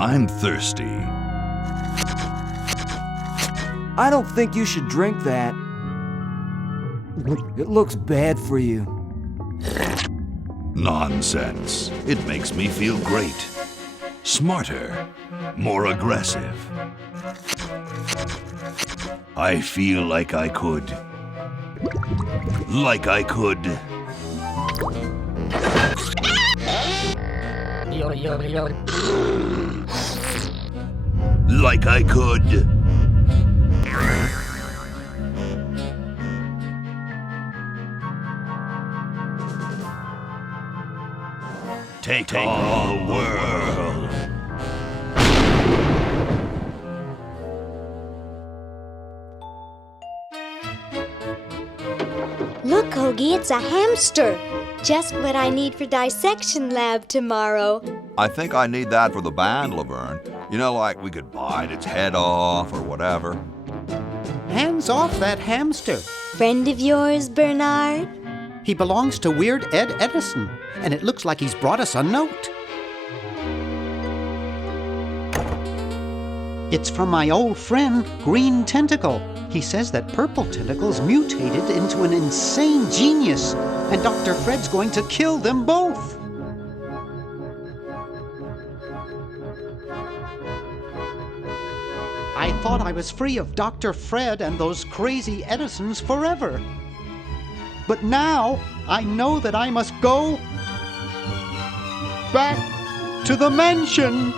I'm thirsty. I don't think you should drink that. It looks bad for you. Nonsense. It makes me feel great. Smarter. More aggressive. I feel like I could. Like I could. Like I could. Take on the world. Look, Hoagie, it's a hamster. Just what I need for dissection lab tomorrow. I think I need that for the band, Laverne. You know, like we could bite its head off or whatever. Hands off that hamster. Friend of yours, Bernard? He belongs to Weird Ed Edison, and it looks like he's brought us a note. It's from my old friend, Green Tentacle. He says that Purple Tentacle's mutated into an insane genius, and Dr. Fred's going to kill them both. I thought I was free of Dr. Fred and those crazy Edisons forever. But now I know that I must go back to the mansion.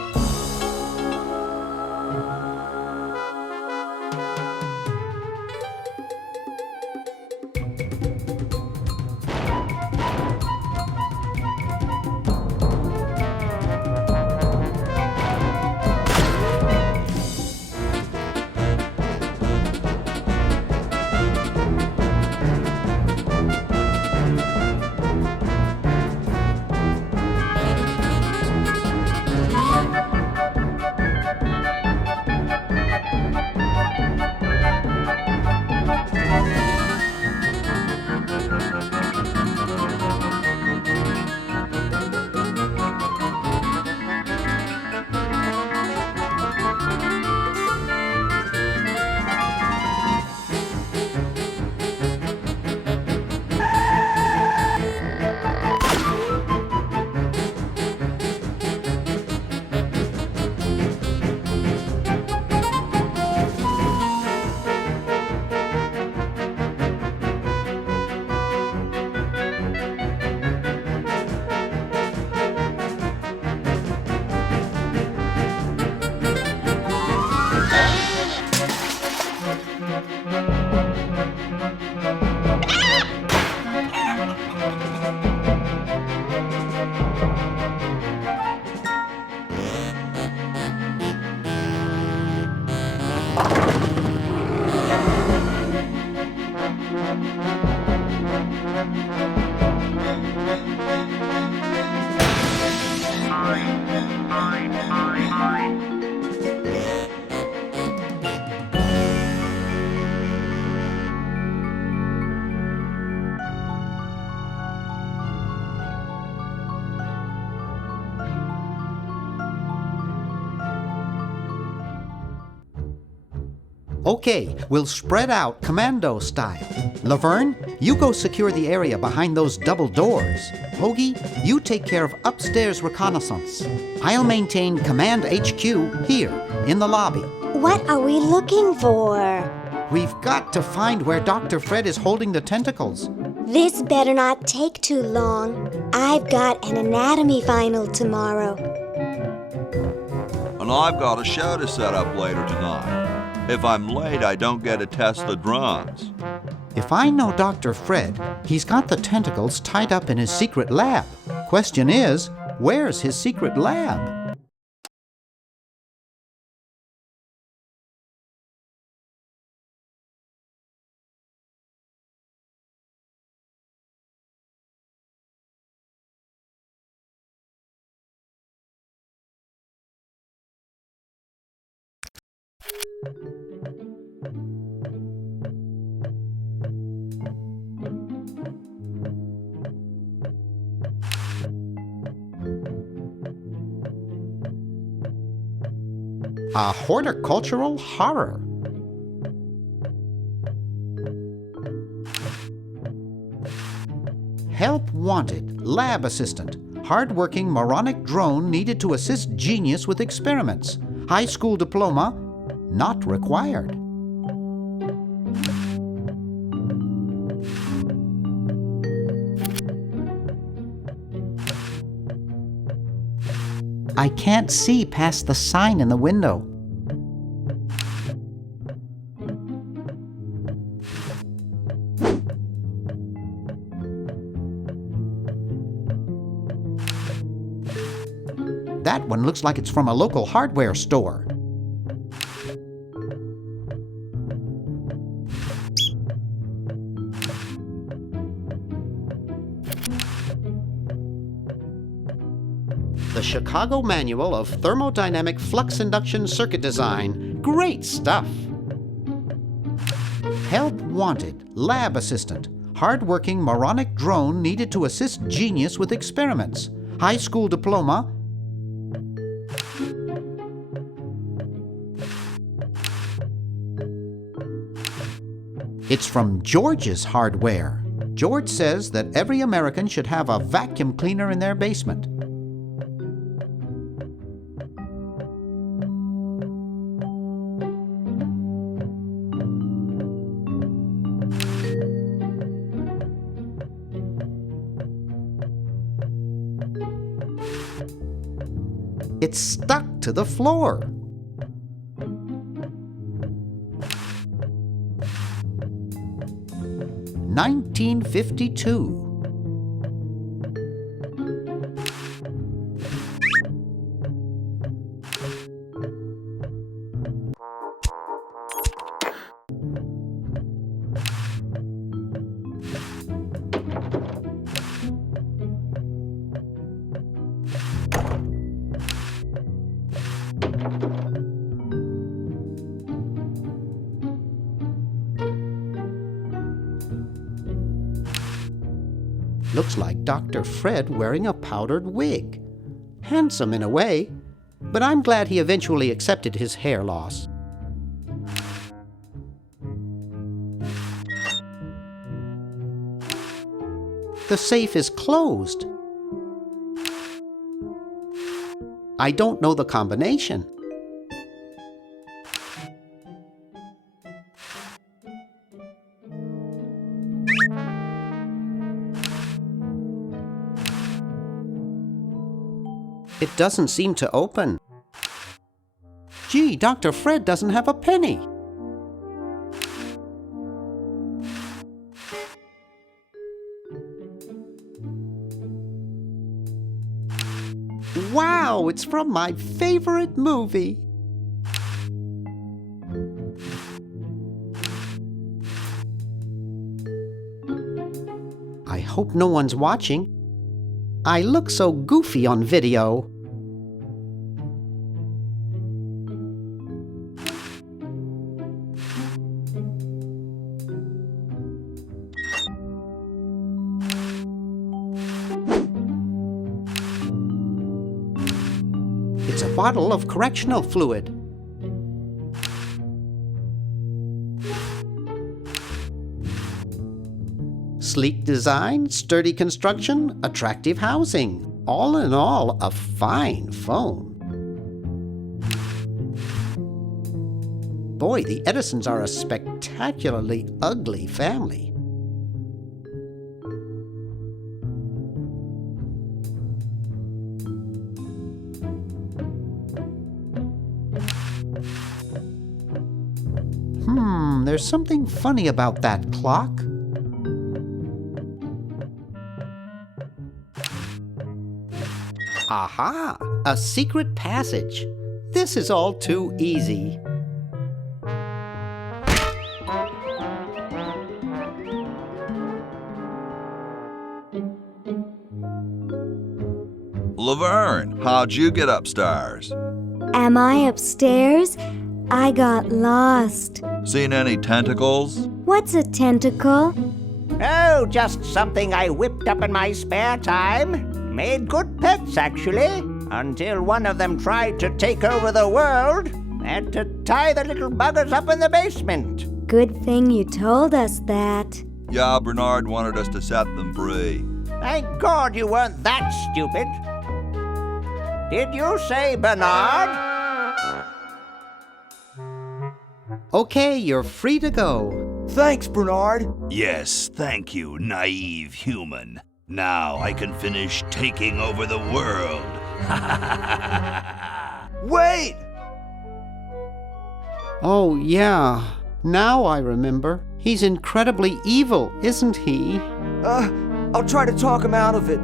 Okay, we'll spread out commando style. Laverne, you go secure the area behind those double doors. Hoagie, you take care of upstairs reconnaissance. I'll maintain Command HQ here, in the lobby. What are we looking for? We've got to find where Dr. Fred is holding the tentacles. This better not take too long. I've got an anatomy final tomorrow. And I've got a show to set up later tonight. If I'm late, I don't get to test the drums. If I know Dr. Fred, he's got the tentacles tied up in his secret lab. Question is, where's his secret lab? A horticultural horror. Help wanted. Lab assistant. Hardworking moronic drone needed to assist genius with experiments. High school diploma not required. I can't see past the sign in the window. That one looks like it's from a local hardware store. The Chicago Manual of Thermodynamic Flux Induction Circuit Design. Great stuff! Help wanted. Lab assistant. Hardworking moronic drone needed to assist genius with experiments. High school diploma. It's from George's Hardware. George says that every American should have a vacuum cleaner in their basement. It's stuck to the floor. (1952). Looks like Dr. Fred wearing a powdered wig. Handsome in a way, but I'm glad he eventually accepted his hair loss. The safe is closed. I don't know the combination. It doesn't seem to open. Gee, Dr. Fred doesn't have a penny. Wow, it's from my favorite movie. I hope no one's watching. I look so goofy on video. It's a bottle of correctional fluid. Sleek design, sturdy construction, attractive housing. All in all, a fine phone. Boy, the Edisons are a spectacularly ugly family. There's something funny about that clock. Aha! A secret passage. This is all too easy. Laverne, how'd you get upstairs? Am I upstairs? I got lost. Seen any tentacles? What's a tentacle? Oh, just something I whipped up in my spare time. Made good pets, actually, until one of them tried to take over the world, Had to tie the little buggers up in the basement. Good thing you told us that. Yeah, Bernard wanted us to set them free. Thank God you weren't that stupid. Did you say Bernard? Okay, you're free to go. Thanks, Bernard. Yes, thank you, naive human. Now I can finish taking over the world. Wait! Oh, yeah. Now I remember. He's incredibly evil, isn't he? I'll try to talk him out of it.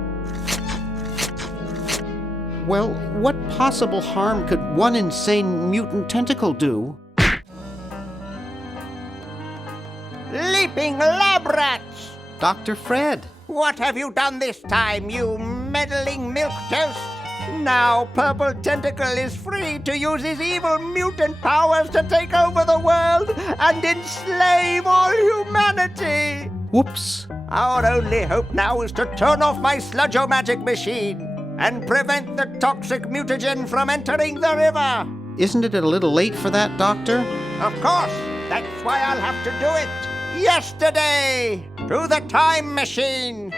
Well, what possible harm could one insane mutant tentacle do? Leaping lab rats! Dr. Fred. What have you done this time, you meddling milquetoast? Now Purple Tentacle is free to use his evil mutant powers to take over the world and enslave all humanity! Whoops. Our only hope now is to turn off my sludge-o-magic machine and prevent the toxic mutagen from entering the river. Isn't it a little late for that, Doctor? Of course, that's why I'll have to do it. Yesterday, to the time machine.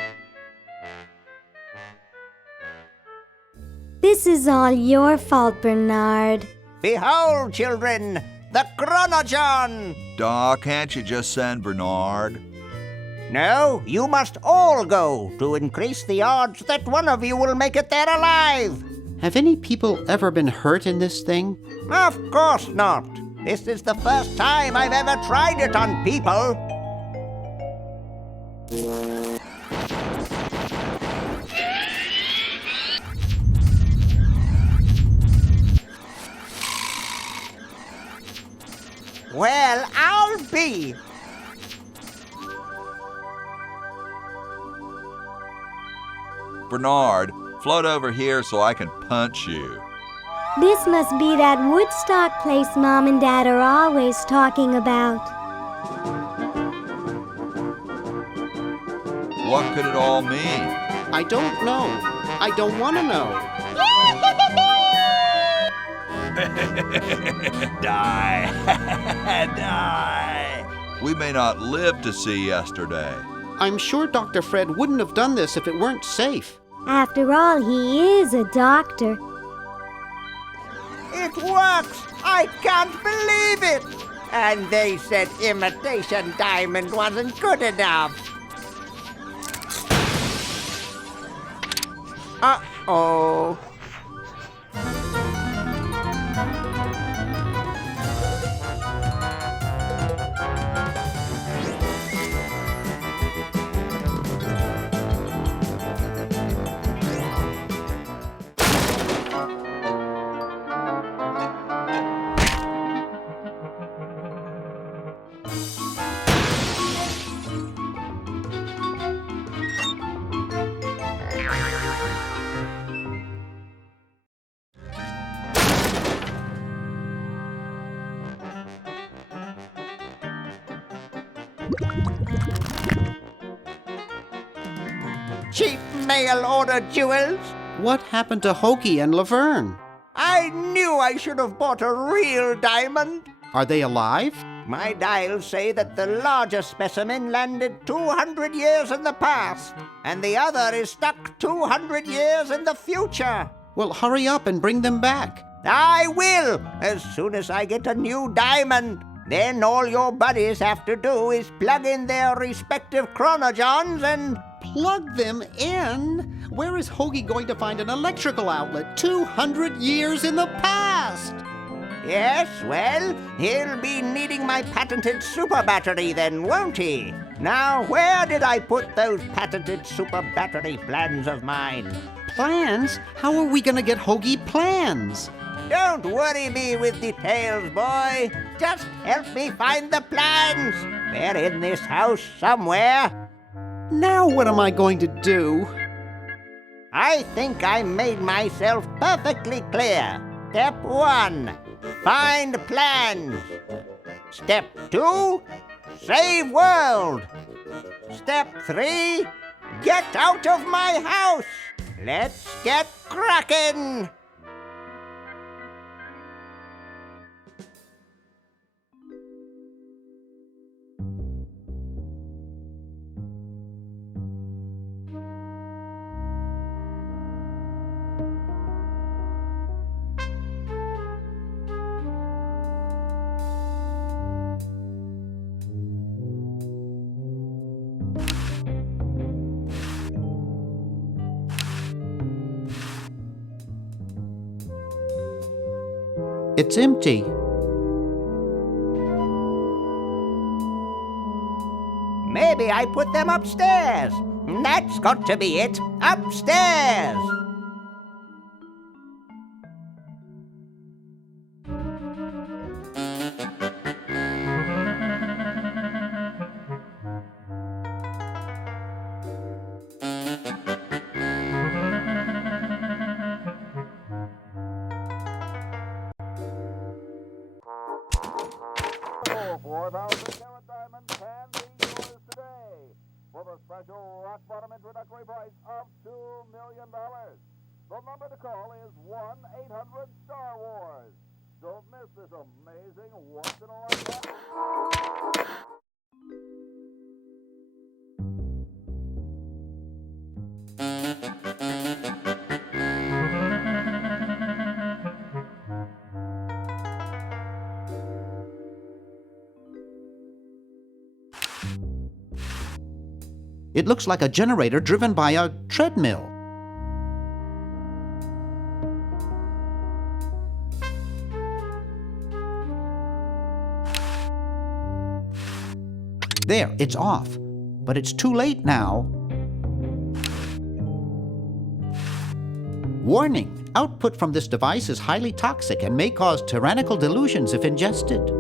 This is all your fault, Bernard. Behold, children, the Chronogon. Doc, can't you just send Bernard? No, you must all go to increase the odds that one of you will make it there alive. Have any people ever been hurt in this thing? Of course not. This is the first time I've ever tried it on people. Well, I'll be. Bernard, float over here so I can punch you. This must be that Woodstock place Mom and Dad are always talking about. What could it all mean? I don't know. I don't want to know. Die! Die! We may not live to see yesterday. I'm sure Dr. Fred wouldn't have done this if it weren't safe. After all, he is a doctor. It works! I can't believe it! And they said imitation diamond wasn't good enough. Uh-oh. Cheap mail-order jewels? What happened to Hoagie and Laverne? I knew I should have bought a real diamond. Are they alive? My dials say that the larger specimen landed 200 years in the past, and the other is stuck 200 years in the future. Well, hurry up and bring them back. I will, as soon as I get a new diamond. Then all your buddies have to do is plug in their respective chronogons and... Plug them in? Where is Hoagie going to find an electrical outlet 200 years in the past? Yes, well, he'll be needing my patented super battery then, won't he? Now, where did I put those patented super battery plans of mine? Plans? How are we going to get Hoagie plans? Don't worry me with details, boy. Just help me find the plans. They're in this house somewhere. Now what am I going to do? I think I made myself perfectly clear. Step 1, find plans. Step 2, save world. Step 3, get out of my house. Let's get cracking. It's empty. Maybe I put them upstairs. That's got to be it. Upstairs! For the special rock bottom introductory price of $2 million. The number to call is 1-800-STAR Wars. Don't miss this amazing once-in-a-lifetime. It looks like a generator driven by a treadmill. There, it's off. But it's too late now. Warning! Output from this device is highly toxic and may cause tyrannical delusions if ingested.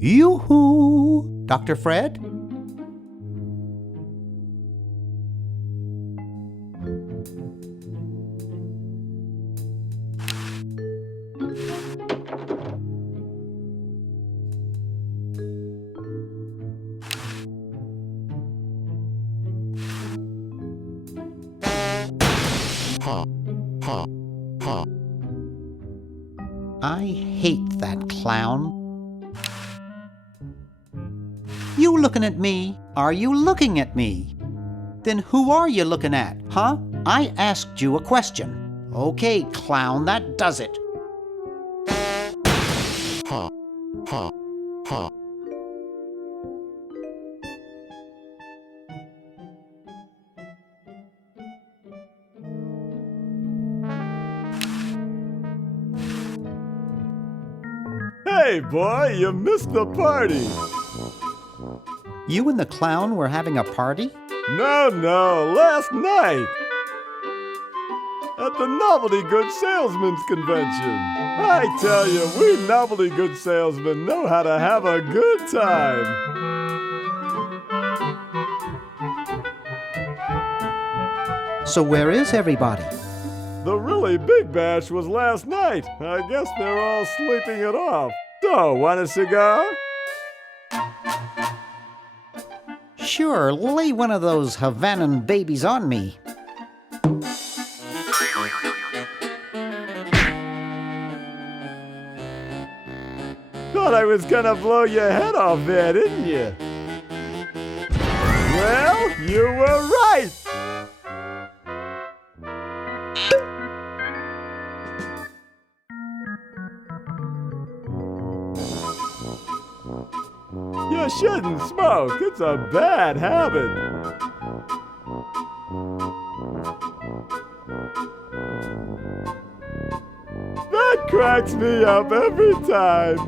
Yoo-hoo! Dr. Fred? I hate that clown. You looking at me? Are you looking at me? Then who are you looking at, huh? I asked you a question. Okay, clown, that does it. Hey, boy, you missed the party. You and the clown were having a party? No, last night. At the Novelty Goods Salesmen's Convention. I tell you, we novelty goods salesmen know how to have a good time. So where is everybody? The really big bash was last night. I guess they're all sleeping it off. So, want a cigar? Sure, lay one of those Havanan babies on me. Thought I was gonna blow your head off there, didn't you? Well, you were right! You shouldn't smoke. It's a bad habit. That cracks me up every time.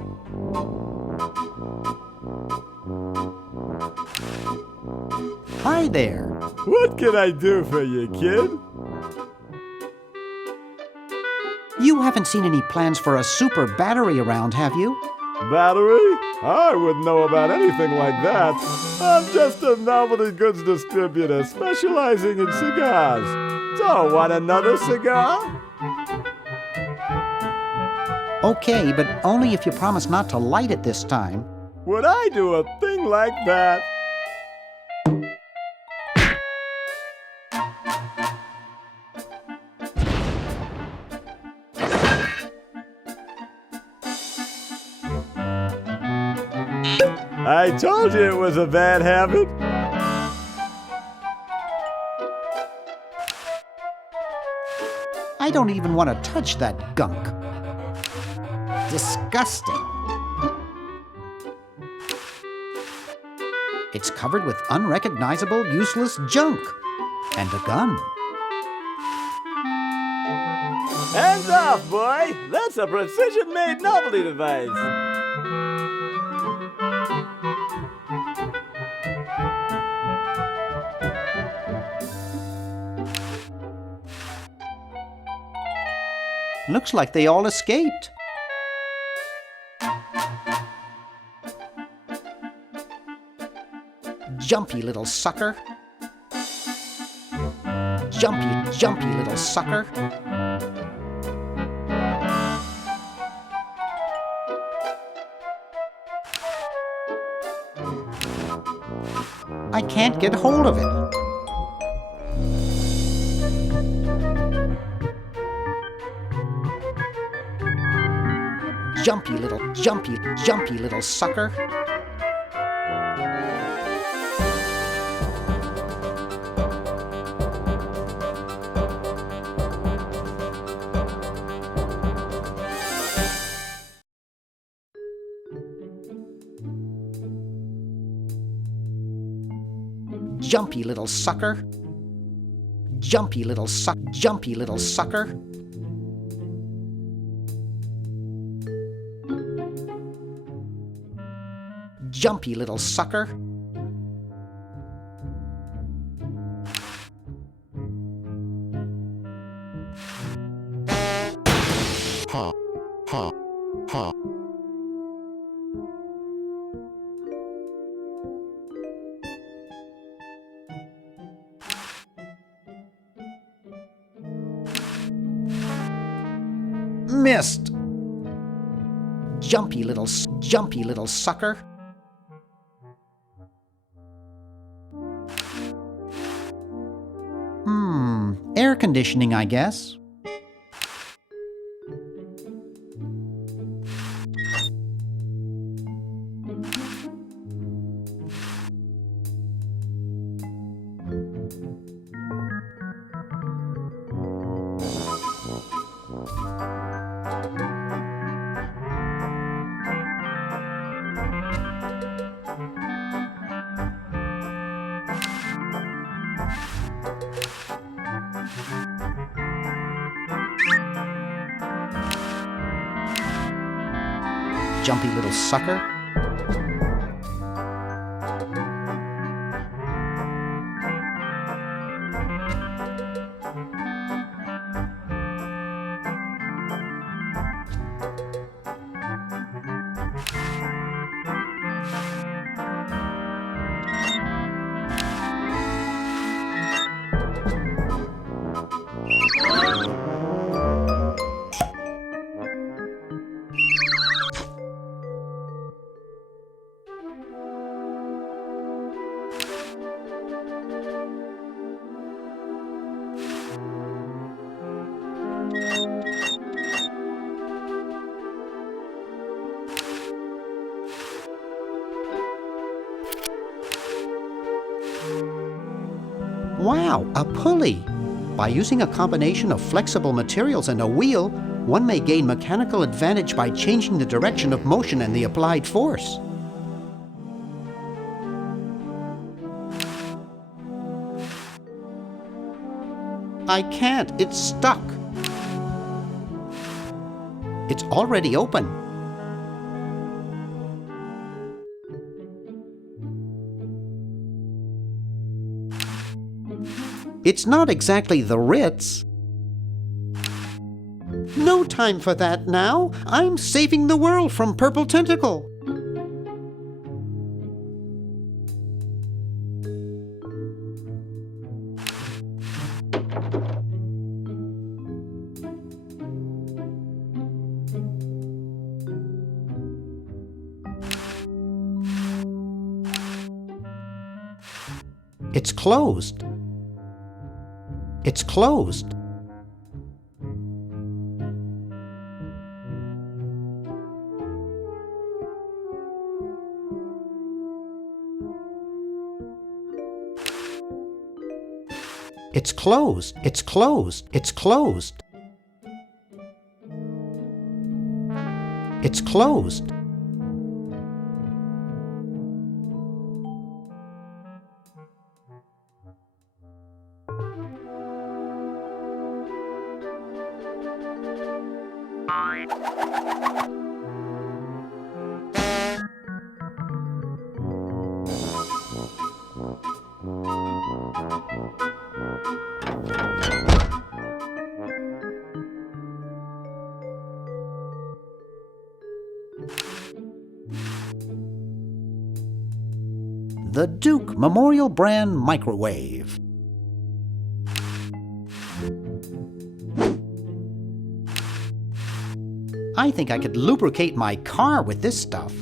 Hi there. What can I do for you, kid? You haven't seen any plans for a super battery around, have you? Battery? I wouldn't know about anything like that. I'm just a novelty goods distributor specializing in cigars. So, want another cigar? Okay, but only if you promise not to light it this time. Would I do a thing like that? I told you it was a bad habit. I don't even want to touch that gunk. Disgusting. It's covered with unrecognizable, useless junk. And a gun. Hands off, boy! That's a precision-made novelty device. Looks like they all escaped. Jumpy little sucker. Jumpy little sucker. I can't get hold of it. Jumpy little sucker. Jumpy little sucker. Jumpy little sucker. Jumpy little sucker. Ha, ha, ha. Missed. Jumpy little sucker. Air conditioning, I guess. Jumpy little sucker. Wow, a pulley! By using a combination of flexible materials and a wheel, one may gain mechanical advantage by changing the direction of motion and the applied force. I can't, it's stuck. It's already open. It's not exactly the Ritz. No time for that now. I'm saving the world from Purple Tentacle. It's closed. It's closed. It's closed. It's closed. It's closed. It's closed. The Duke Memorial Brand Microwave. I think I could lubricate my car with this stuff.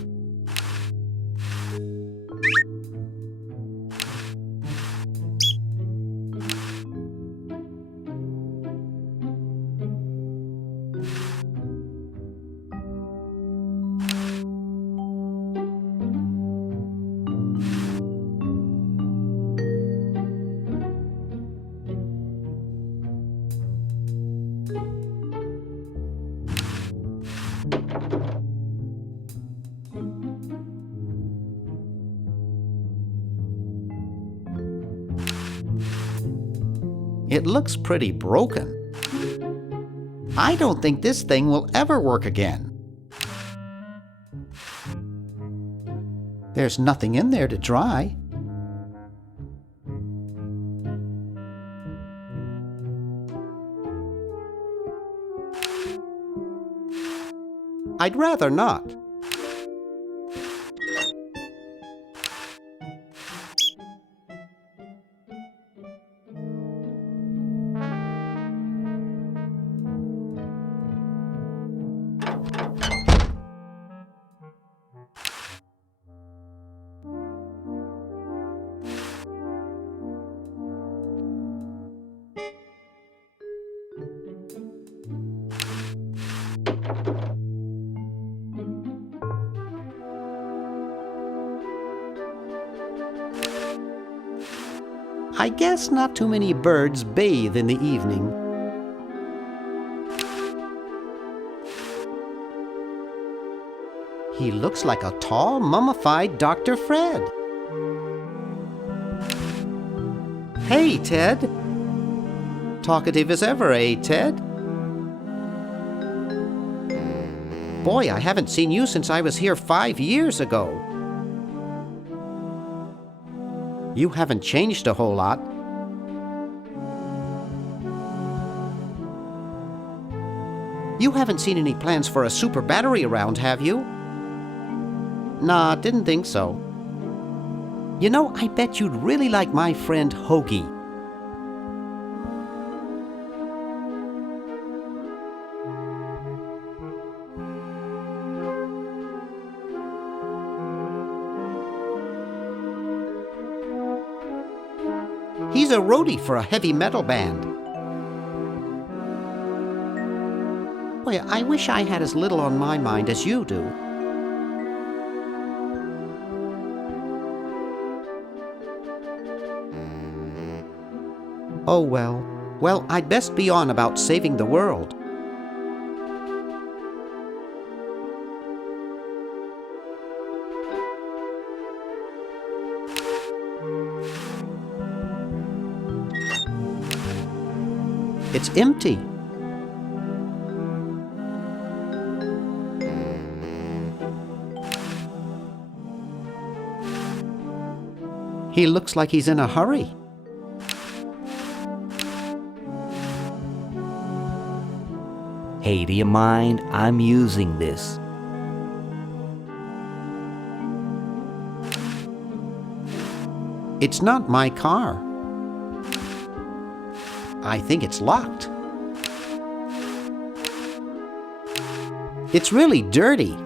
It looks pretty broken. I don't think this thing will ever work again. There's nothing in there to dry. I'd rather not. I guess not too many birds bathe in the evening. He looks like a tall, mummified Dr. Fred. Hey, Ted. Talkative as ever, eh, Ted? Boy, I haven't seen you since I was here 5 years ago. You haven't changed a whole lot. You haven't seen any plans for a super battery around, have you? Nah, didn't think so. You know, I bet you'd really like my friend Hoagie. He's a roadie for a heavy metal band. Boy, I wish I had as little on my mind as you do. Oh well. Well, I'd best be on about saving the world. It's empty. He looks like he's in a hurry. Hey, do you mind? I'm using this. It's not my car. I think it's locked. It's really dirty.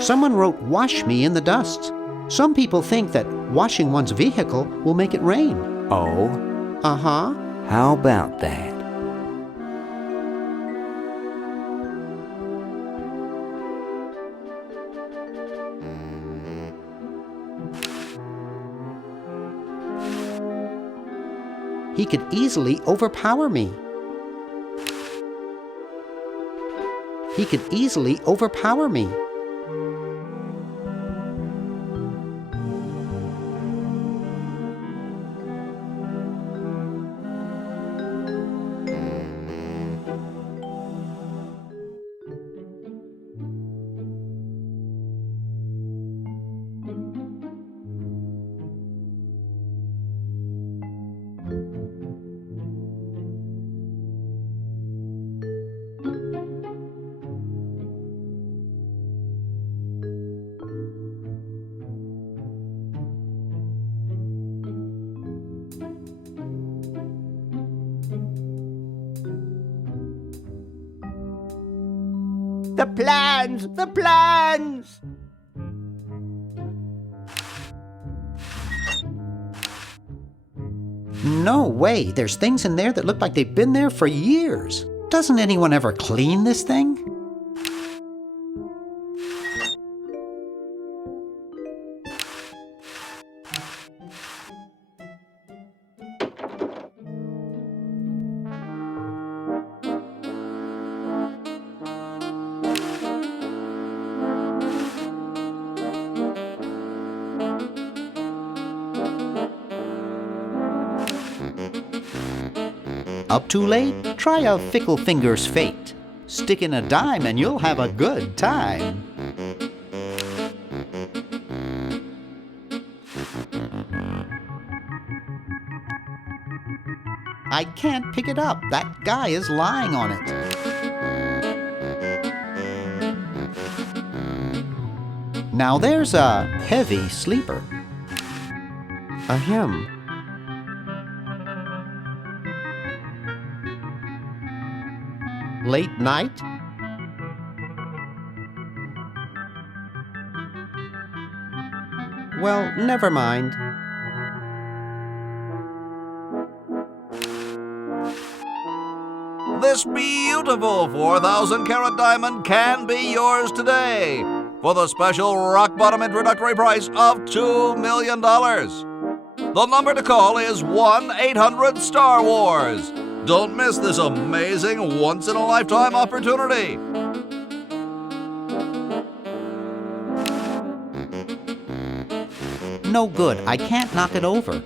Someone wrote "wash me" in the dust. Some people think that washing one's vehicle will make it rain. Oh? Uh-huh. How about that? He could easily overpower me. He could easily overpower me. The plans! The plans! No way, there's things in there that look like they've been there for years. Doesn't anyone ever clean this thing? Up too late? Try a fickle finger's fate. Stick in a dime and you'll have a good time. I can't pick it up. That guy is lying on it. Now there's a heavy sleeper. A hymn. Late night? Well, never mind. This beautiful 4,000-carat diamond can be yours today for the special rock-bottom introductory price of $2 million. The number to call is 1-800-STAR-WARS. Don't miss this amazing once-in-a-lifetime opportunity. No good. I can't knock it over.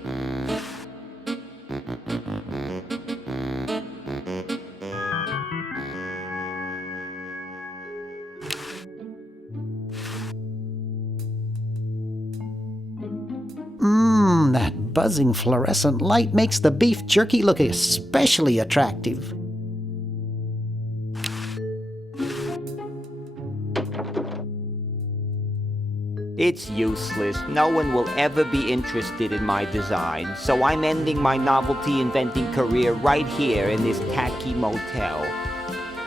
That buzzing fluorescent light makes the beef jerky look especially attractive. It's useless. No one will ever be interested in my design, so I'm ending my novelty inventing career right here in this tacky motel.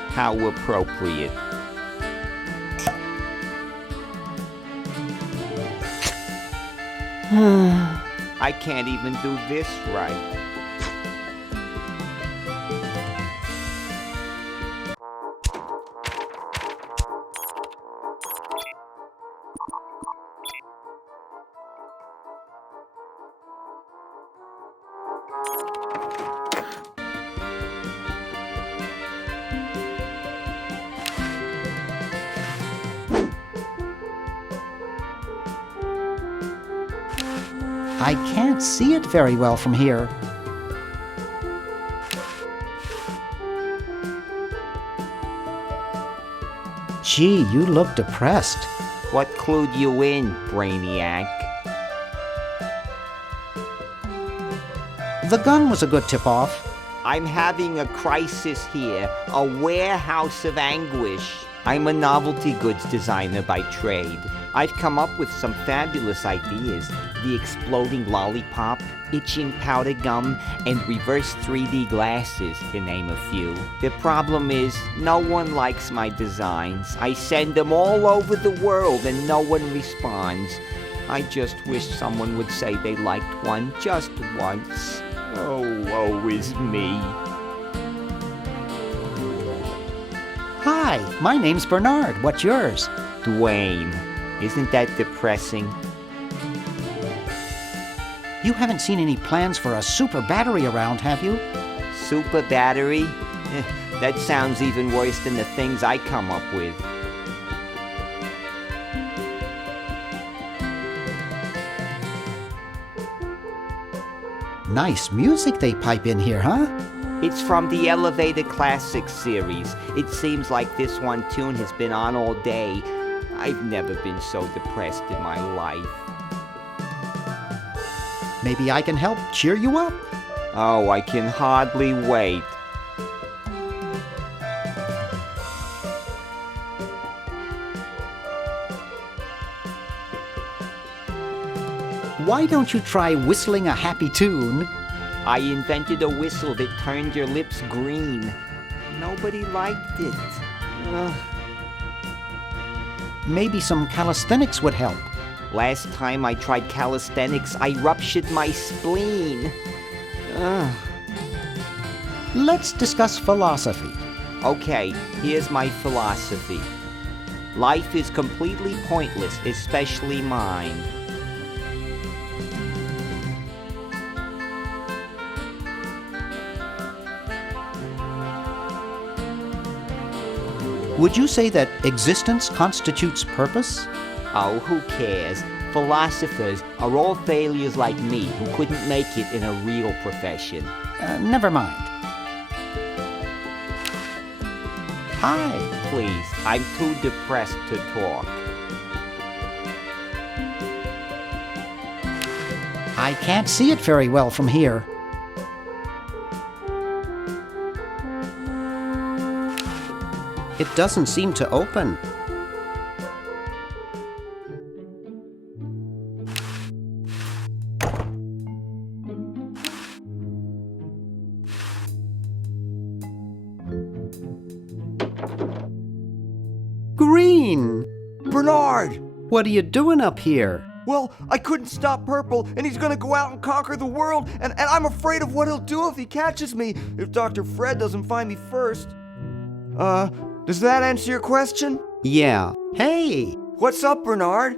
How appropriate. I can't even do this right. I can't see it very well from here. Gee, you look depressed. What clued you in, Brainiac? The gun was a good tip-off. I'm having a crisis here, a warehouse of anguish. I'm a novelty goods designer by trade. I've come up with some fabulous ideas. The exploding lollipop, itching powder gum, and reverse 3D glasses, to name a few. The problem is, no one likes my designs. I send them all over the world and no one responds. I just wish someone would say they liked one just once. Oh, woe is me. Hi, my name's Bernard. What's yours? Dwayne. Isn't that depressing? You haven't seen any plans for a super battery around, have you? Super battery? That sounds even worse than the things I come up with. Nice music they pipe in here, huh? It's from the Elevator Classics series. It seems like this one tune has been on all day. I've never been so depressed in my life. Maybe I can help cheer you up. Oh, I can hardly wait. Why don't you try whistling a happy tune? I invented a whistle that turned your lips green. Nobody liked it. Ugh. Maybe some calisthenics would help. Last time I tried calisthenics, I ruptured my spleen. Ugh. Let's discuss philosophy. Okay, here's my philosophy. Life is completely pointless, especially mine. Would you say that existence constitutes purpose? Oh, who cares? Philosophers are all failures like me who couldn't make it in a real profession. Never mind. Hi. Please, I'm too depressed to talk. I can't see it very well from here. It doesn't seem to open. Green! Bernard! What are you doing up here? Well, I couldn't stop Purple, and he's gonna go out and conquer the world, and I'm afraid of what he'll do if he catches me, if Dr. Fred doesn't find me first. Does that answer your question? Yeah. Hey! What's up, Bernard?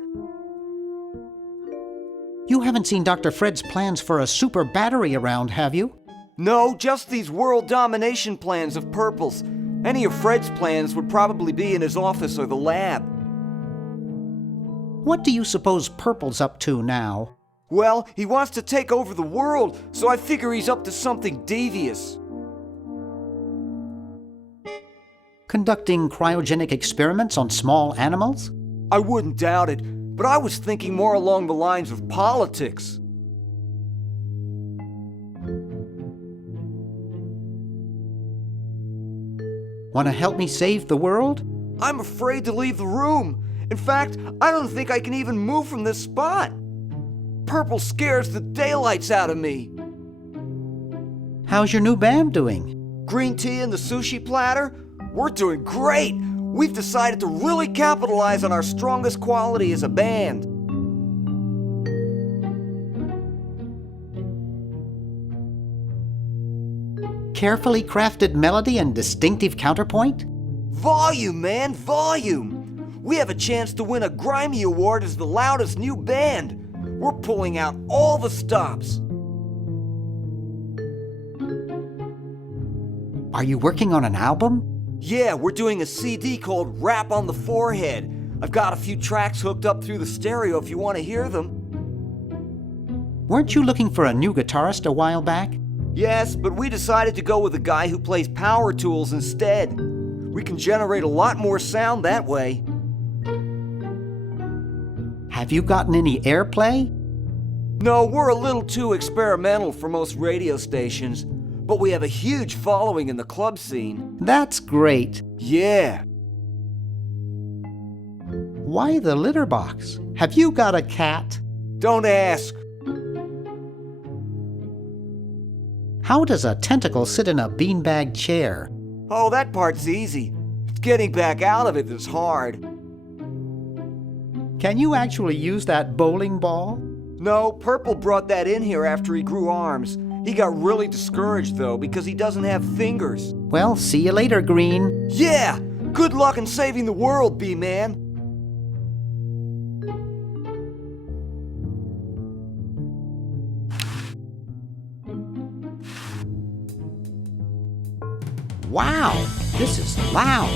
You haven't seen Dr. Fred's plans for a super battery around, have you? No, just these world domination plans of Purple's. Any of Fred's plans would probably be in his office or the lab. What do you suppose Purple's up to now? Well, he wants to take over the world, so I figure he's up to something devious. Conducting cryogenic experiments on small animals? I wouldn't doubt it, but I was thinking more along the lines of politics. Want to help me save the world? I'm afraid to leave the room. In fact, I don't think I can even move from this spot. Purple scares the daylights out of me. How's your new band doing? Green tea and the sushi platter? We're doing great. We've decided to really capitalize on our strongest quality as a band. Carefully crafted melody and distinctive counterpoint? Volume, man, volume! We have a chance to win a Grimy Award as the loudest new band. We're pulling out all the stops. Are you working on an album? Yeah, we're doing a CD called Rap on the Forehead. I've got a few tracks hooked up through the stereo if you want to hear them. Weren't you looking for a new guitarist a while back? Yes, but we decided to go with a guy who plays power tools instead. We can generate a lot more sound that way. Have you gotten any airplay? No, we're a little too experimental for most radio stations, but we have a huge following in the club scene. That's great. Yeah. Why the litter box? Have you got a cat? Don't ask. How does a tentacle sit in a beanbag chair? Oh, that part's easy. It's getting back out of it that's hard. Can you actually use that bowling ball? No, Purple brought that in here after he grew arms. He got really discouraged, though, because he doesn't have fingers. Well, see you later, Green. Yeah! Good luck in saving the world, B-Man. Wow, this is loud.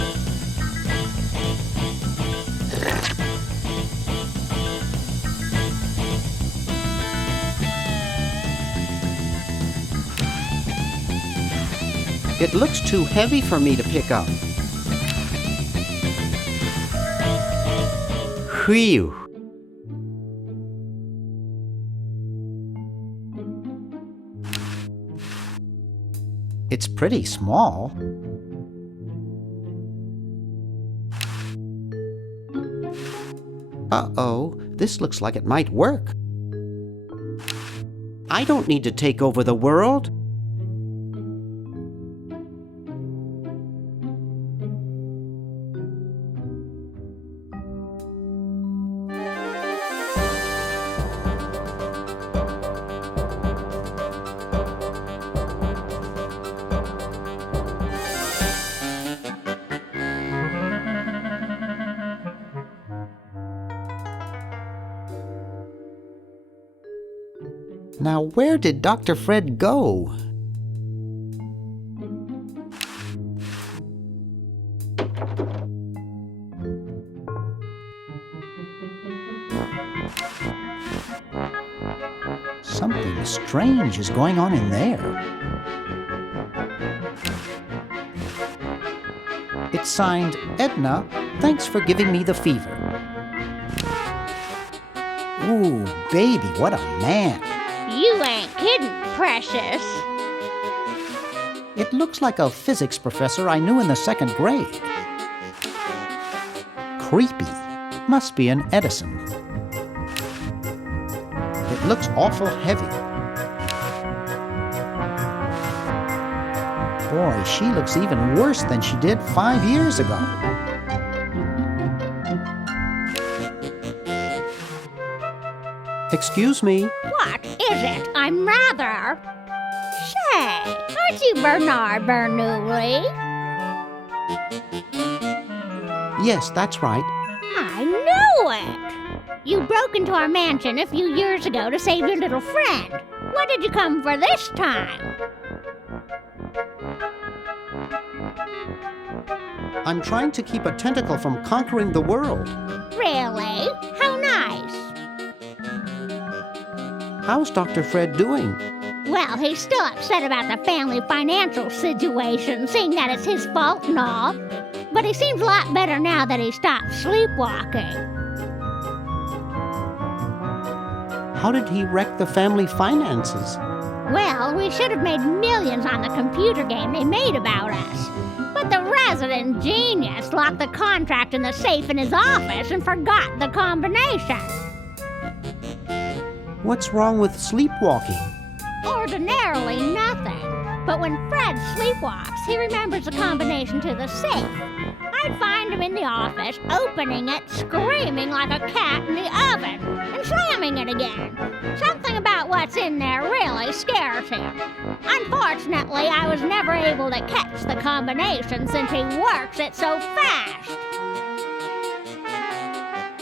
It looks too heavy for me to pick up. Whew. It's pretty small. Uh-oh, this looks like it might work. I don't need to take over the world. Now, where did Dr. Fred go? Something strange is going on in there. It's signed, Edna, thanks for giving me the fever. Ooh, baby, what a man. You ain't kidding, precious. It looks like a physics professor I knew in the second grade. Creepy. Must be an Edison. It looks awful heavy. Boy, she looks even worse than she did 5 years ago. Excuse me? What is it? I'm rather... Say, aren't you Bernard Bernoulli? Yes, that's right. I knew it! You broke into our mansion a few years ago to save your little friend. What did you come for this time? I'm trying to keep a tentacle from conquering the world. Really? How nice. How's Dr. Fred doing? Well, he's still upset about the family financial situation, seeing that it's his fault and all. But he seems a lot better now that he stopped sleepwalking. How did he wreck the family finances? Well, we should have made millions on the computer game they made about us. But the resident genius locked the contract in the safe in his office and forgot the combination. What's wrong with sleepwalking? Ordinarily nothing. But when Fred sleepwalks, he remembers the combination to the safe. I'd find him in the office, opening it, screaming like a cat in the oven, and slamming it again. Something about what's in there really scares him. Unfortunately, I was never able to catch the combination since he works it so fast.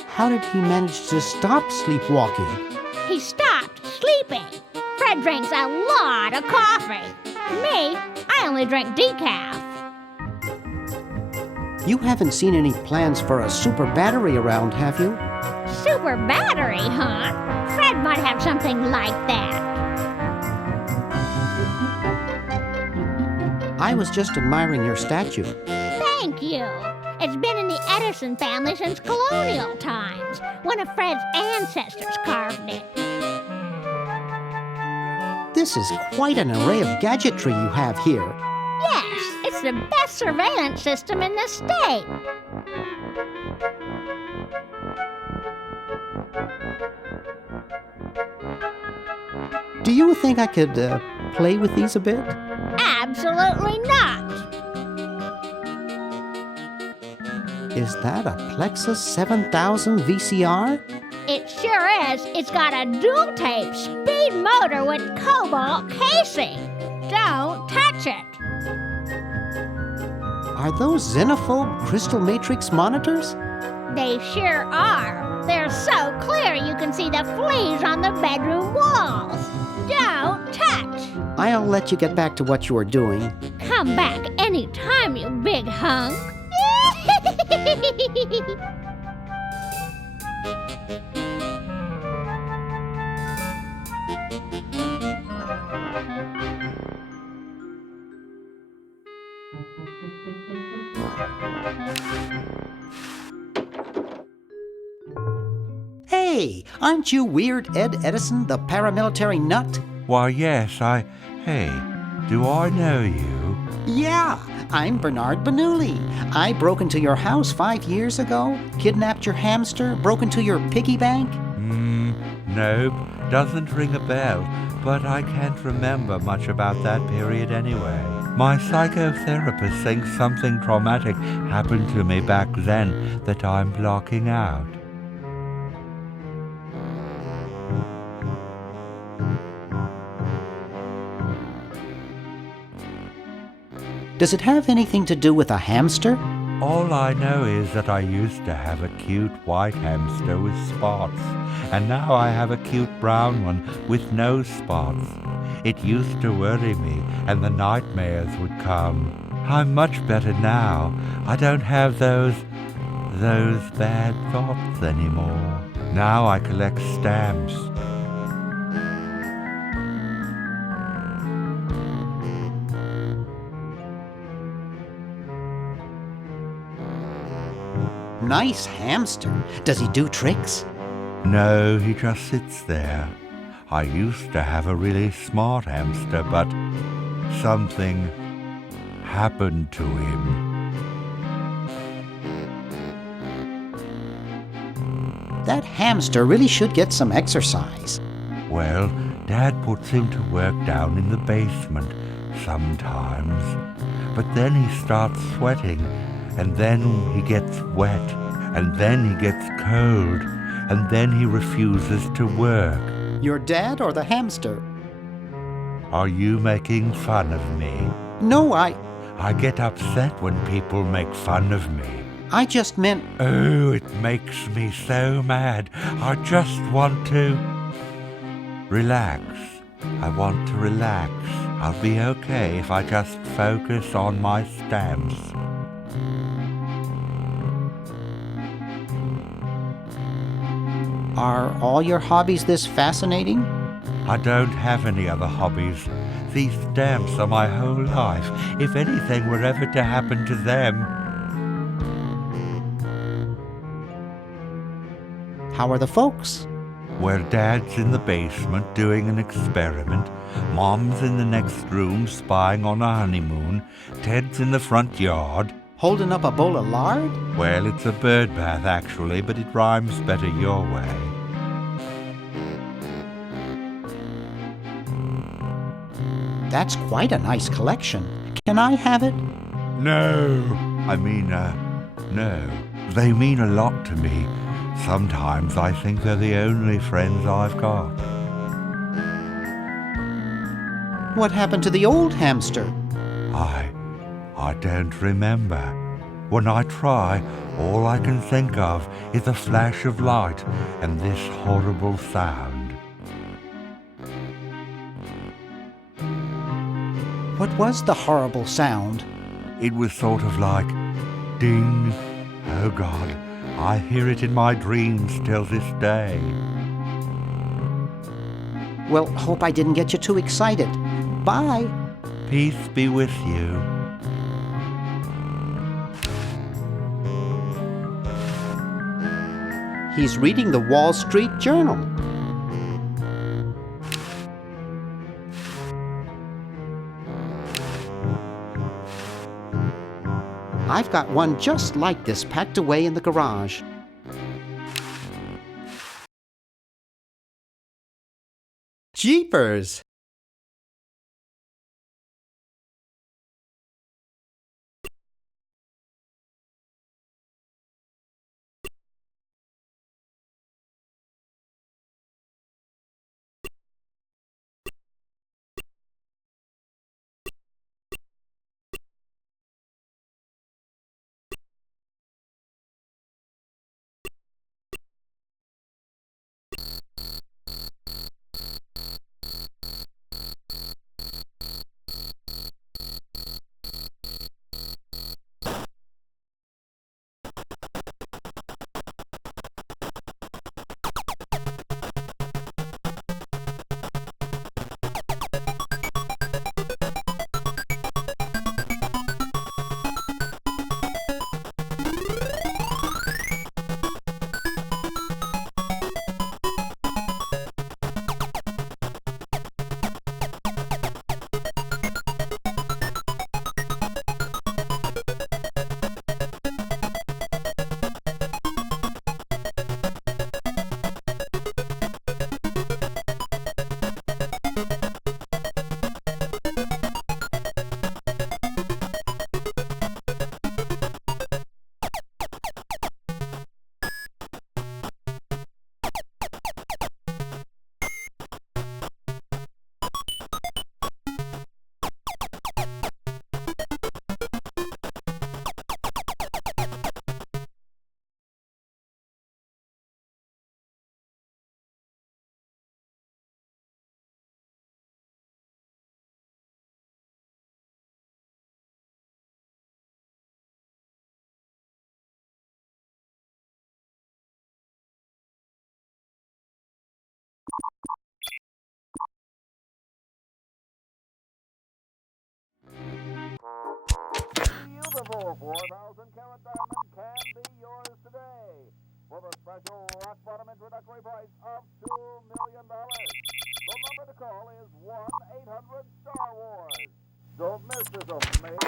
How did he manage to stop sleepwalking? He stopped sleeping. Fred drinks a lot of coffee. Me, I only drink decaf. You haven't seen any plans for a super battery around, have you? Super battery, huh? Fred might have something like that. I was just admiring your statue. Thank you. It's been in the Edison family since colonial times. One of Fred's ancestors carved it. This is quite an array of gadgetry you have here. Yes, it's the best surveillance system in the state. Do you think I could play with these a bit? Absolutely not. Is that a Plexus 7000 VCR? It sure is. It's got a dual-tape speed motor with cobalt casing. Don't touch it. Are those xenophobe crystal matrix monitors? They sure are. They're so clear you can see the fleas on the bedroom walls. Don't touch. I'll let you get back to what you were doing. Come Come back anytime, you big hunk. Hey, aren't you Weird Ed Edison, the paramilitary nut? Why, yes, Hey, do I know you? Yeah, I'm Bernard Bernoulli. I broke into your house 5 years ago, kidnapped your hamster, broke into your piggy bank. Nope, doesn't ring a bell, but I can't remember much about that period anyway. My psychotherapist thinks something traumatic happened to me back then that I'm blocking out. Does it have anything to do with a hamster? All I know is that I used to have a cute white hamster with spots, and now I have a cute brown one with no spots. It used to worry me, and the nightmares would come. I'm much better now. I don't have those bad thoughts anymore. Now I collect stamps. Nice hamster. Does he do tricks? No, he just sits there. I used to have a really smart hamster, but something happened to him. That hamster really should get some exercise. Well, Dad puts him to work down in the basement sometimes. But then he starts sweating, and then he gets wet, and then he gets cold, and then he refuses to work. Your dad or the hamster? Are you making fun of me? No, I get upset when people make fun of me. I just meant... Oh, it makes me so mad. I just want to... relax. I want to relax. I'll be okay if I just focus on my stamps. Are all your hobbies this fascinating? I don't have any other hobbies. These stamps are my whole life. If anything were ever to happen to them... How are the folks? Well, Dad's in the basement doing an experiment. Mom's in the next room spying on a honeymoon. Ted's in the front yard. Holding up a bowl of lard? Well, it's a bird bath, actually, but it rhymes better your way. That's quite a nice collection. Can I have it? No. No. They mean a lot to me. Sometimes I think they're the only friends I've got. What happened to the old hamster? I don't remember. When I try, all I can think of is a flash of light and this horrible sound. What was the horrible sound? It was sort of like ding. Oh God, I hear it in my dreams till this day. Well, hope I didn't get you too excited. Bye. Peace be with you. He's reading the Wall Street Journal. I've got one just like this packed away in the garage. Jeepers! beautiful 4,000-carat diamond can be yours today for the special rock-bottom introductory price of $2 million. The number to call is 1-800-STAR-WARS. Don't miss this amazing...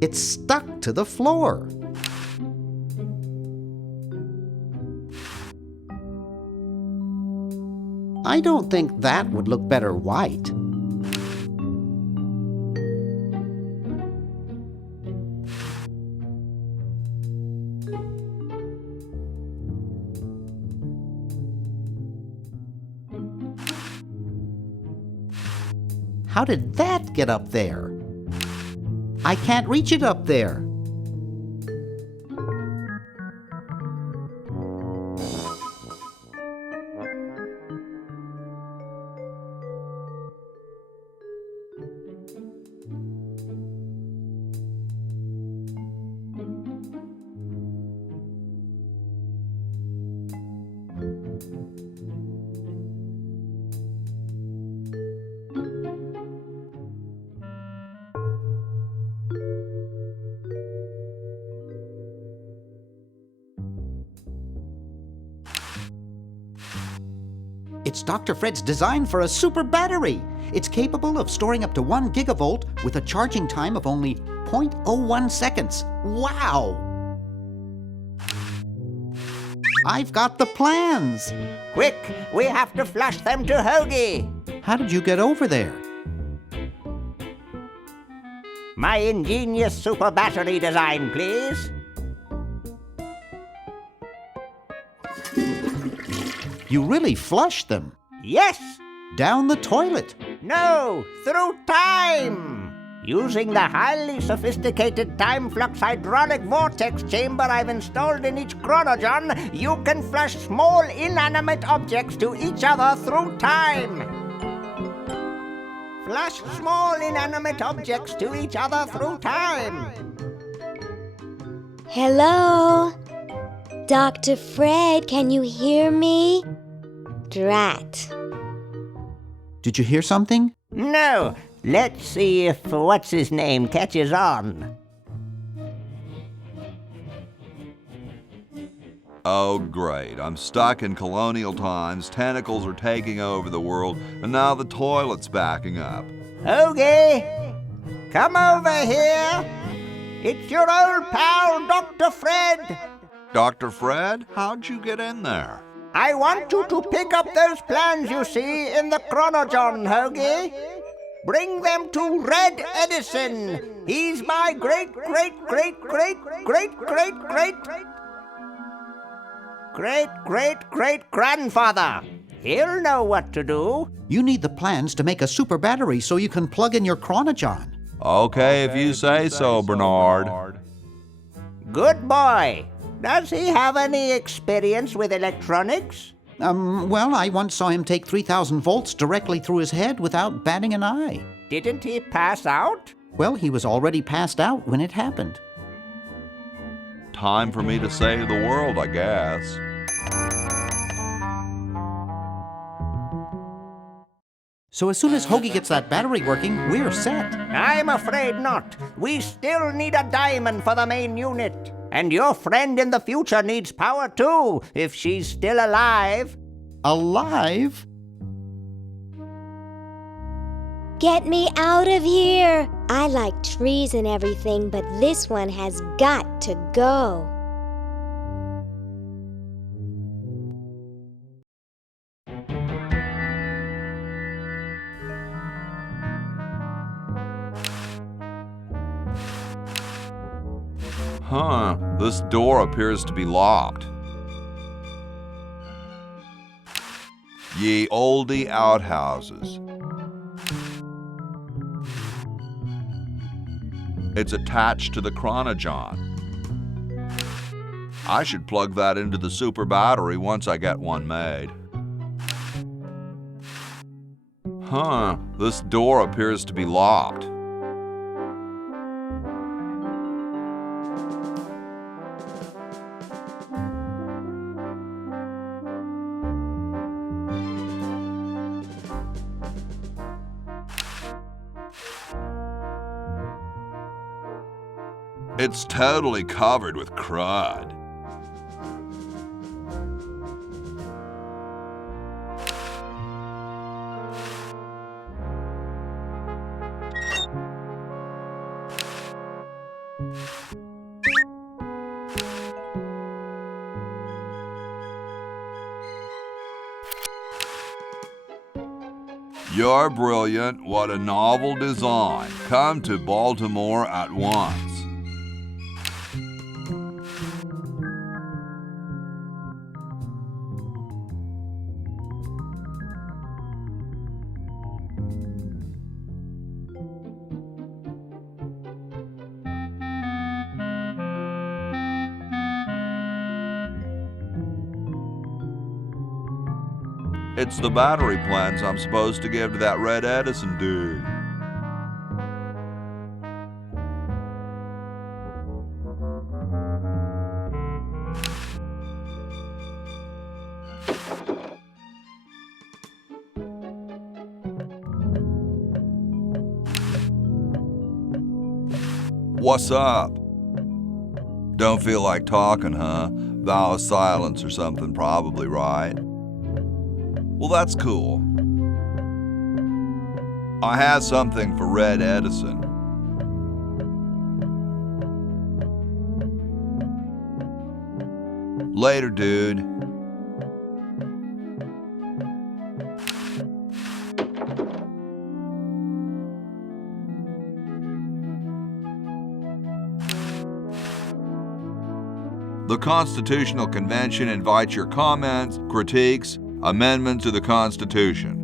It's stuck to the floor. I don't think that would look better white. How did that get up there? I can't reach it up there. It's Dr. Fred's design for a super battery. It's capable of storing up to 1 gigavolt with a charging time of only 0.01 seconds. Wow! I've got the plans. Quick, we have to flush them to Hoagie. How did you get over there? My ingenious super battery design, please. You really flushed them. Yes. Down the toilet. No, through time. Using the highly sophisticated time flux hydraulic vortex chamber I've installed in each chronogen, you can flush small inanimate objects to each other through time. Flush small inanimate objects to each other through time. Hello? Dr. Fred, can you hear me? Drat. Did you hear something? No. Let's see if what's-his-name catches on. Oh, great. I'm stuck in colonial times, tentacles are taking over the world, and now the toilet's backing up. Hoagie, come over here. It's your old pal, Dr. Fred. Dr. Fred, how'd you get in there? I want you to pick up those plans you see in the chronogen, Hoagie. Bring them to Red Edison. He's my great-great-great-great-great-great-great-great-grandfather. He'll know what to do. You need the plans to make a super battery so you can plug in your chronogen. Okay, if you say so, Bernard. Good boy. Does he have any experience with electronics? Well, I once saw him take 3,000 volts directly through his head without batting an eye. Didn't he pass out? Well, he was already passed out when it happened. Time for me to save the world, I guess. So as soon as Hoagie gets that battery working, we're set. I'm afraid not. We still need a diamond for the main unit. And your friend in the future needs power too, if she's still alive. Alive? Get me out of here! I like trees and everything, but this one has got to go. Huh, this door appears to be locked. Ye olde outhouses. It's attached to the chronogon. I should plug that into the super battery once I get one made. Huh, this door appears to be locked. It's totally covered with crud. You're brilliant. What a novel design. Come to Baltimore at once. It's the battery plans I'm supposed to give to that Red Edison dude. What's up? Don't feel like talking, huh? Vow of silence or something, probably, right? Well, that's cool. I have something for Red Edison. Later, dude. The Constitutional Convention invites your comments, critiques, amendments to the Constitution.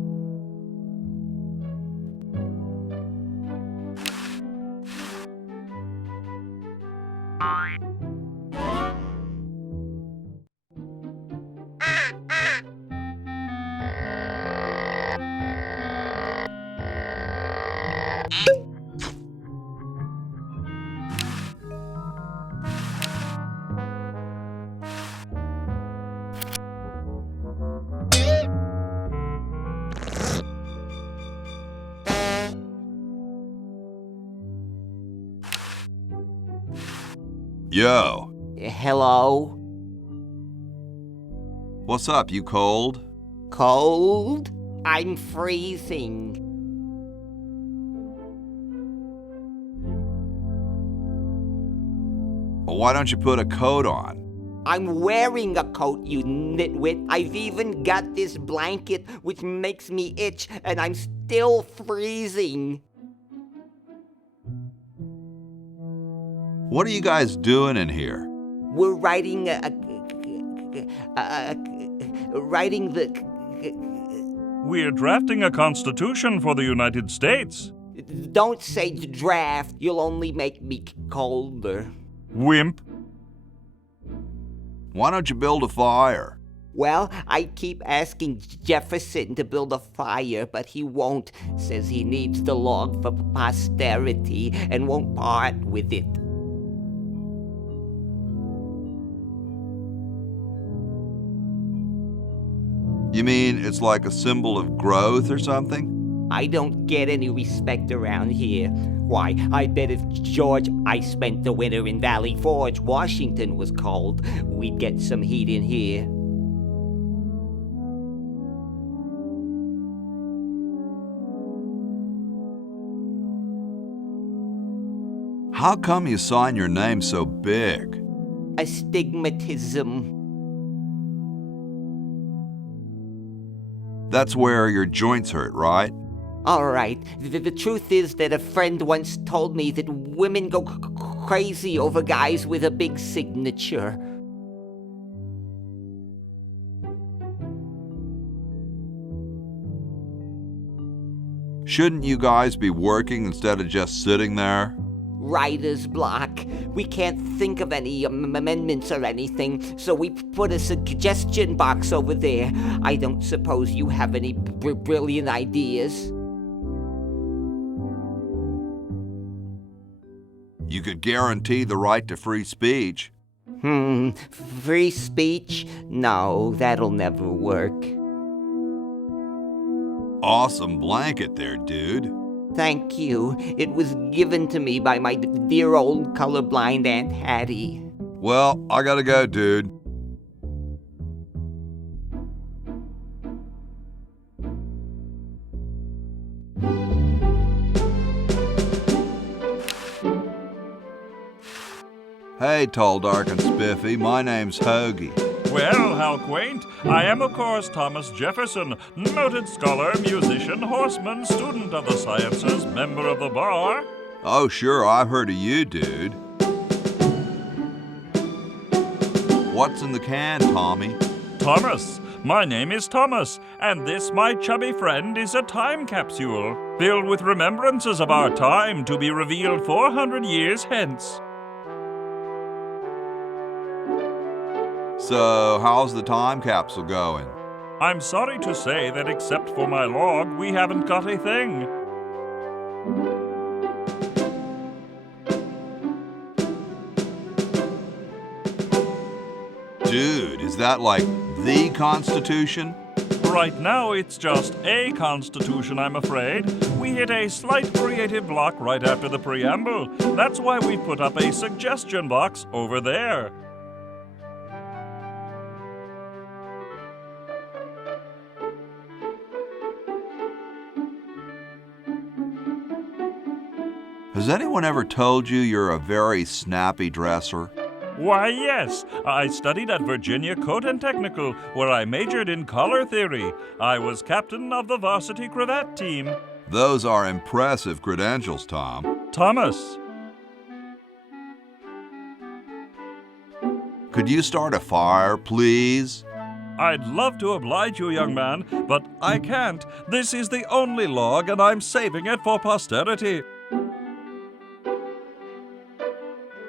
Yo. Hello? What's up, you cold? Cold? I'm freezing. Well, why don't you put a coat on? I'm wearing a coat, you nitwit. I've even got this blanket which makes me itch, and I'm still freezing. What are you guys doing in here? We're writing We're drafting a constitution for the United States. Don't say draft. You'll only make me colder. Wimp. Why don't you build a fire? Well, I keep asking Jefferson to build a fire, but he won't. Says he needs the log for posterity and won't part with it. You mean it's like a symbol of growth or something? I don't get any respect around here. Why, I bet if George I spent the winter in Valley Forge, Washington was cold, we'd get some heat in here. How come you sign your name so big? Astigmatism. That's where your joints hurt, right? All right. The truth is that a friend once told me that women go crazy over guys with a big signature. Shouldn't you guys be working instead of just sitting there? Writer's block. We can't think of any amendments or anything, so we put a suggestion box over there. I don't suppose you have any brilliant ideas? You could guarantee the right to free speech. Free speech? No, that'll never work. Awesome blanket there, dude. Thank you. It was given to me by my dear old colorblind Aunt Hattie. Well, I gotta go, dude. Hey, tall, dark, and spiffy. My name's Hoagie. Well, how quaint. I am, of course, Thomas Jefferson, noted scholar, musician, horseman, student of the sciences, member of the bar. Oh, sure, I've heard of you, dude. What's in the can, Tommy? Thomas. My name is Thomas, and this, my chubby friend, is a time capsule, filled with remembrances of our time to be revealed 400 years hence. So, how's the time capsule going? I'm sorry to say that except for my log, we haven't got a thing. Dude, is that like the Constitution? Right now, it's just a constitution, I'm afraid. We hit a slight creative block right after the preamble. That's why we put up a suggestion box over there. Has anyone ever told you you're a very snappy dresser? Why, yes. I studied at Virginia Coat and Technical, where I majored in color theory. I was captain of the varsity cravat team. Those are impressive credentials, Tom. Thomas. Could you start a fire, please? I'd love to oblige you, young man, but I can't. This is the only log, and I'm saving it for posterity.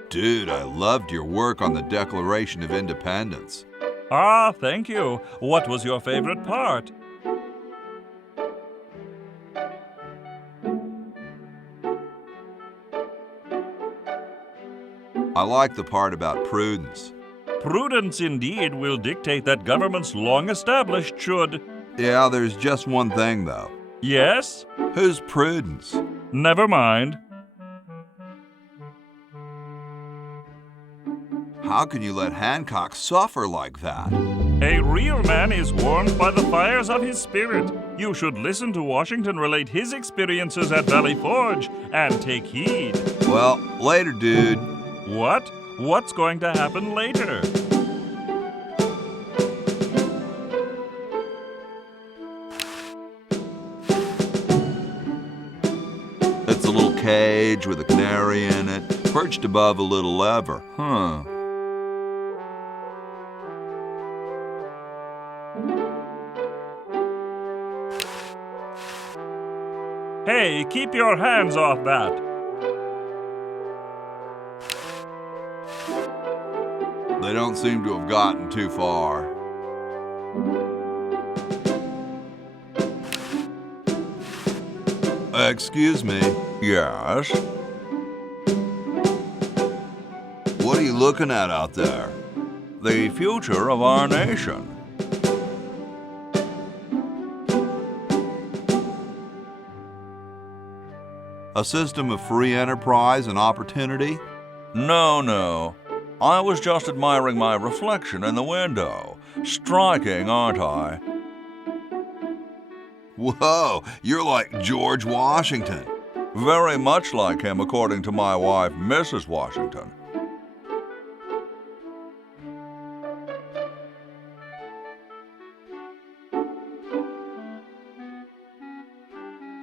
Dude, I loved your work on the Declaration of Independence. Ah, thank you. What was your favorite part? I like the part about prudence. Prudence indeed will dictate that governments long established should. Yeah, there's just one thing, though. Yes? Who's Prudence? Never mind. How can you let Hancock suffer like that? A real man is warmed by the fires of his spirit. You should listen to Washington relate his experiences at Valley Forge and take heed. Well, later, dude. What? What's going to happen later? It's a little cage with a canary in it, perched above a little lever. Huh. Hey, keep your hands off that. They don't seem to have gotten too far. Excuse me. Yes? What are you looking at out there? The future of our nation. A system of free enterprise and opportunity? No. I was just admiring my reflection in the window. Striking, aren't I? Whoa, you're like George Washington. Very much like him, according to my wife, Mrs. Washington.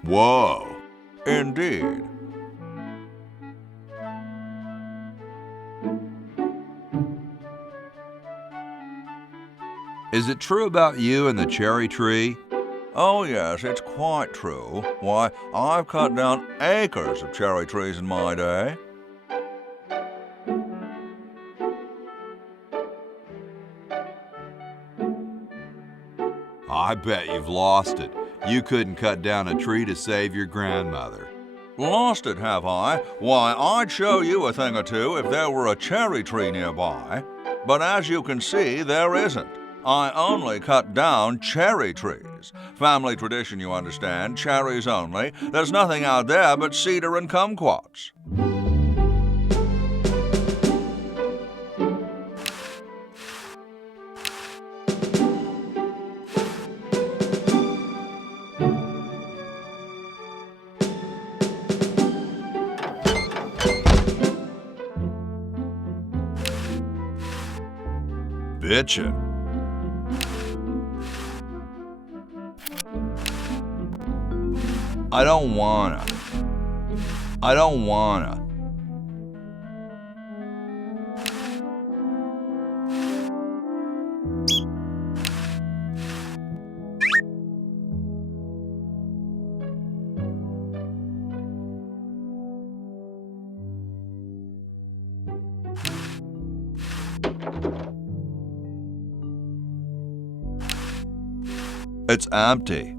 Whoa. Indeed. Is it true about you and the cherry tree? Oh, yes, it's quite true. Why, I've cut down acres of cherry trees in my day. I bet you've lost it. You couldn't cut down a tree to save your grandmother. Lost it, have I? Why, I'd show you a thing or two if there were a cherry tree nearby. But as you can see, there isn't. I only cut down cherry trees. Family tradition, you understand, cherries only. There's nothing out there but cedar and kumquats. Bitchin'. I don't wanna. It's empty.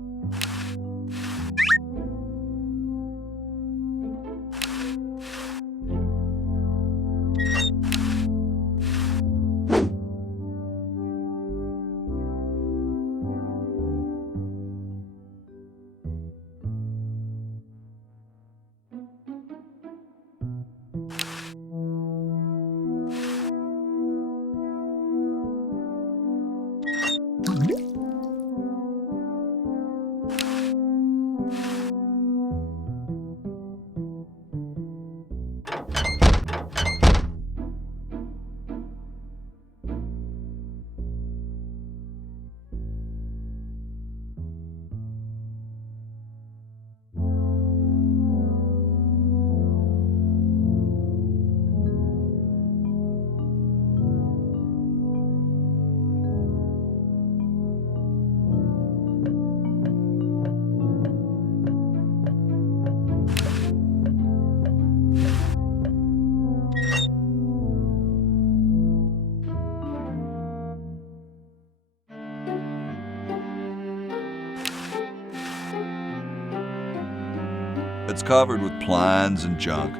It's covered with plans and junk.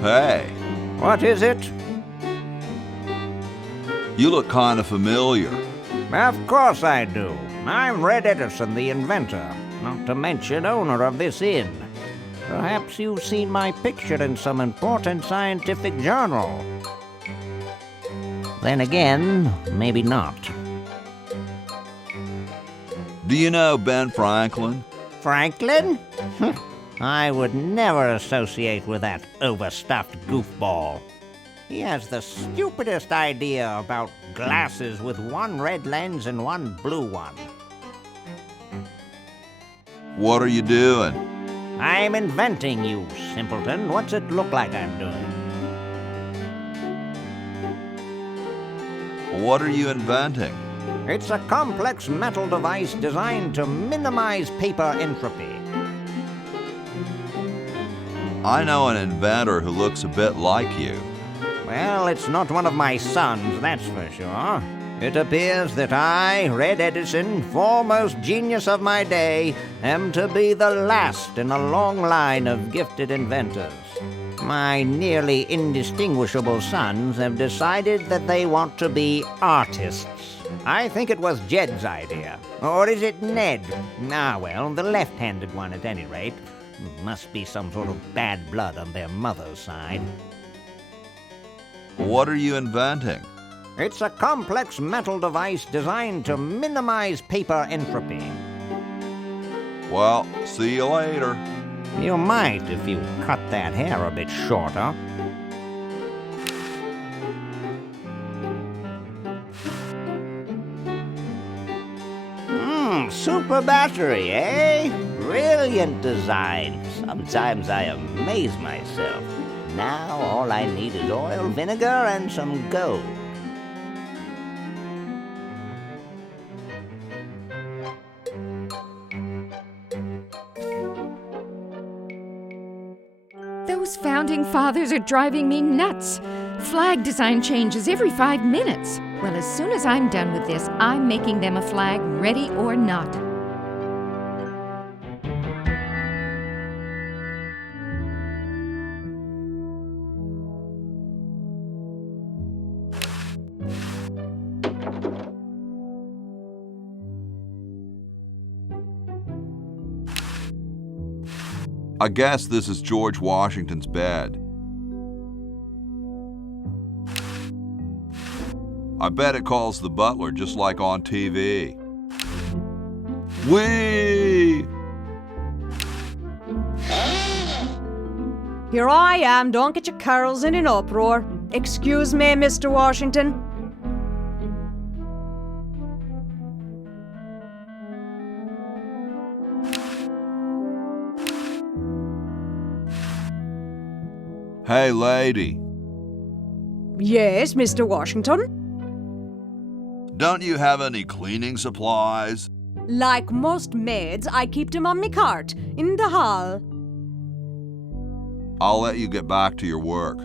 Hey. What is it? You look kind of familiar. Of course I do. I'm Red Edison, the inventor, not to mention owner of this inn. Perhaps you've seen my picture in some important scientific journal. Then again, maybe not. Do you know Ben Franklin? Franklin? I would never associate with that overstuffed goofball. He has the stupidest idea about glasses with one red lens and one blue one. What are you doing? I'm inventing, you simpleton. What's it look like I'm doing? What are you inventing? It's a complex metal device designed to minimize paper entropy. I know an inventor who looks a bit like you. Well, it's not one of my sons, that's for sure. It appears that I, Red Edison, foremost genius of my day, am to be the last in a long line of gifted inventors. My nearly indistinguishable sons have decided that they want to be artists. I think it was Jed's idea. Or is it Ned? Ah, well, the left-handed one at any rate. Must be some sort of bad blood on their mother's side. What are you inventing? It's a complex metal device designed to minimize paper entropy. Well, see you later. You might if you cut that hair a bit shorter. Super battery, eh? Brilliant design. Sometimes I amaze myself. Now all I need is oil, vinegar, and some gold. Those founding fathers are driving me nuts. Flag design changes every 5 minutes. Well, as soon as I'm done with this, I'm making them a flag, ready or not. I guess this is George Washington's bed. I bet it calls the butler just like on TV. Whee! Here I am, don't get your curls in an uproar. Excuse me, Mr. Washington. Hey, lady. Yes, Mr. Washington? Don't you have any cleaning supplies? Like most maids, I keep them on me cart, in the hall. I'll let you get back to your work.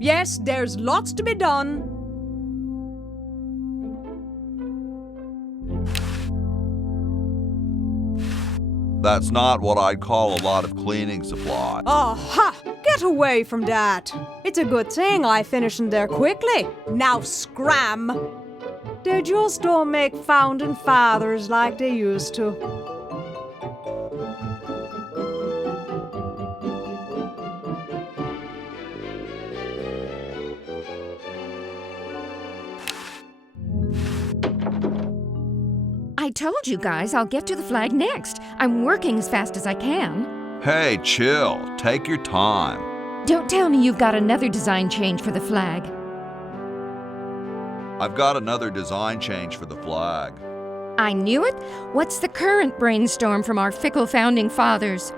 Yes, there's lots to be done. That's not what I'd call a lot of cleaning supplies. Oh, ha! Get away from that. It's a good thing I finished in there quickly. Now scram! They just don't make founding fathers like they used to. I told you guys I'll get to the flag next. I'm working as fast as I can. Hey, chill. Take your time. Don't tell me you've got another design change for the flag. I've got another design change for the flag. I knew it. What's the current brainstorm from our fickle founding fathers?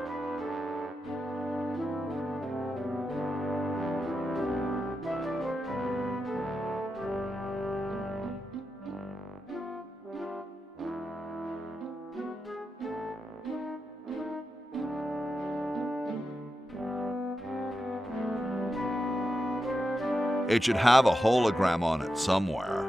It should have a hologram on it somewhere.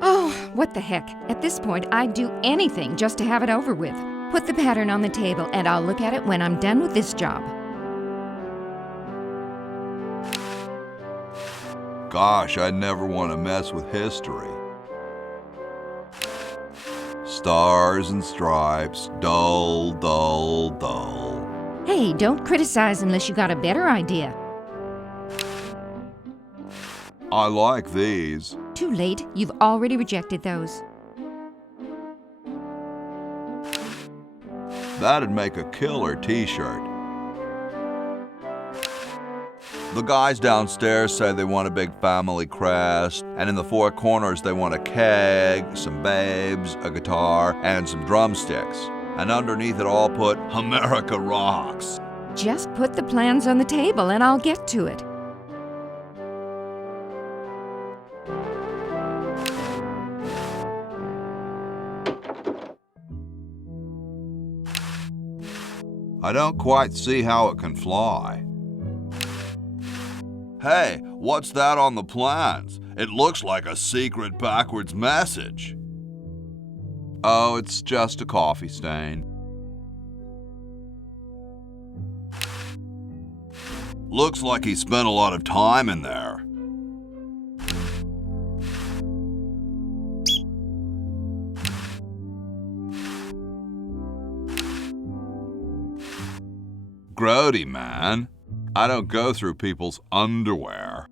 Oh, what the heck. At this point, I'd do anything just to have it over with. Put the pattern on the table and I'll look at it when I'm done with this job. Gosh, I'd never want to mess with history. Stars and stripes, dull, dull, dull. Hey, don't criticize unless you got a better idea. I like these. Too late. You've already rejected those. That'd make a killer t-shirt. The guys downstairs say they want a big family crest, and in the four corners they want a keg, some babes, a guitar, and some drumsticks. And underneath it all put, America rocks. Just put the plans on the table and I'll get to it. I don't quite see how it can fly. Hey, what's that on the plans? It looks like a secret backwards message. Oh, it's just a coffee stain. Looks like he spent a lot of time in there. Grody, man. I don't go through people's underwear.